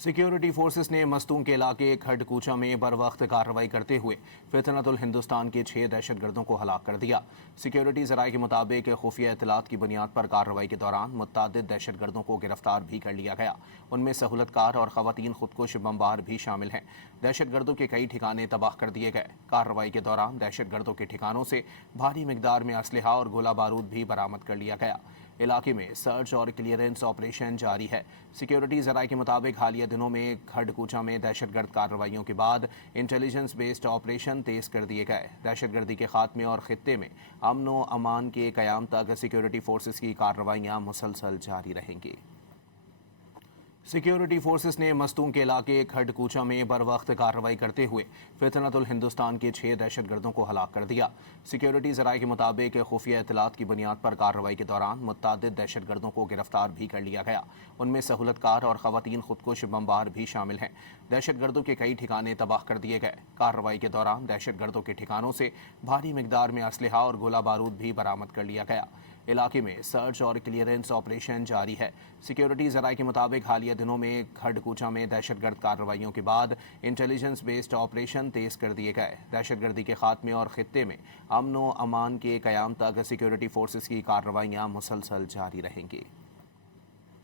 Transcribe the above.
Security forces ने मस्तूंग के इलाके खडकूचा में बर वक्त कार्रवाई करते हुए फितनतुल हिंदुस्तान के 6 दहशतगर्दों को हलाक कर दिया। सिक्योरिटी जराये के मुताबिक खुफिया इतलात की बुनियाद पर कार्रवाई के दौरान मुतअद्दिद दहशतगर्दों को गिरफ्तार भी कर लिया गया। उनमें सहूलतकार और खवातीन खुदकुश बमबार भी शामिल हैं। दहशतगर्दों के कई ठिकाने तबाह कर दिए गए। कार्रवाई के दौरान दहशतगर्दों के ठिकानों से भारी मिकदार में असलहा और गोला बारूद भी बरामद कर लिया गया। इलाके में सर्च और क्लियरेंस ऑपरेशन जारी है। सिक्योरिटी जराये के मुताबिक हालिया दिनों में खडकूचा में दहशतगर्द कार्रवाइयों के बाद इंटेलिजेंस बेस्ड ऑपरेशन तेज कर दिए गए। दहशतगर्दी के खात्मे और खित्ते में अमन व अमान के क़याम तक सिक्योरिटी फोर्सेस की कार्रवाइयाँ मुसलसल जारी रहेंगी। सिक्योरिटी फोर्सेस ने मस्तूंग के इलाके खडकूचा में बर वक्त कार्रवाई करते हुए फितनतुल हिंदुस्तान के 6 दहशतगर्दों को हलाक कर दिया। सिक्योरिटी जराये के मुताबिक खुफिया इतलात की बुनियाद पर कार्रवाई के दौरान मुतअद्दिद दहशतगर्दों को गिरफ्तार भी कर लिया गया। उनमें सहूलतकार और खवातीन खुदकुश बमबार भी शामिल हैं। दहशतगर्दों के कई ठिकाने तबाह कर दिए गए। कार्रवाई के दौरान दहशतगर्दों के ठिकानों से भारी मिकदार में असलहा और गोला बारूद भी बरामद कर लिया गया। इलाके में सर्च और क्लियरेंस ऑपरेशन जारी है। सिक्योरिटी जराये के मुताबिक हालिया दिनों में खडकूचा में दहशतगर्द कार्रवाइयों के बाद इंटेलिजेंस बेस्ड ऑपरेशन तेज कर दिए गए। दहशतगर्दी के खात्मे और खित्ते में अमन व अमान के क़याम तक सिक्योरिटी फोर्सेस की कार्रवाइयाँ मुसलसल जारी रहेंगी।